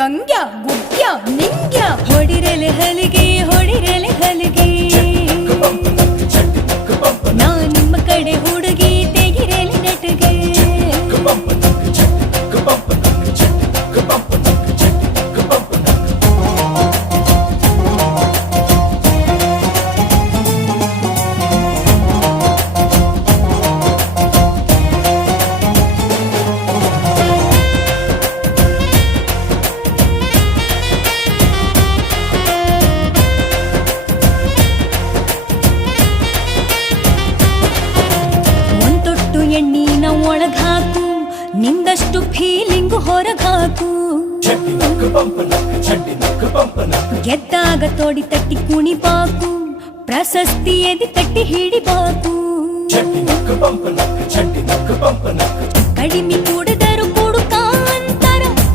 ಗಂಗ್ಯ ಗುಗ್ಯ ನಿಂಗ್ಯ ಹೊಡಿರಲೆ ಹಲಿಗೆ ಹೊಡಿರಲೆ ಹಲಿಗೆ ನಾ ನಿಮ್ಮ ಕಡೆ ಹುಡುಗಿ ತೆಗಿರಲೆ ನೆಟಗೆ ಎಣ್ಣೀನ ಒಳಗಾಕು ನಿಂದಷ್ಟು ಫೀಲಿಂಗು ಹೊರಗಾಕು ಗೆದ್ದಾಗ ತೋಡಿ ತಟ್ಟಿ ಕುಣಿಬಾಕು ಪ್ರಶಸ್ತಿ ಎದಿ ತಟ್ಟಿ ಹಿಡಿಬಾಕು ಕಡಿಮೆ ಕೂಡ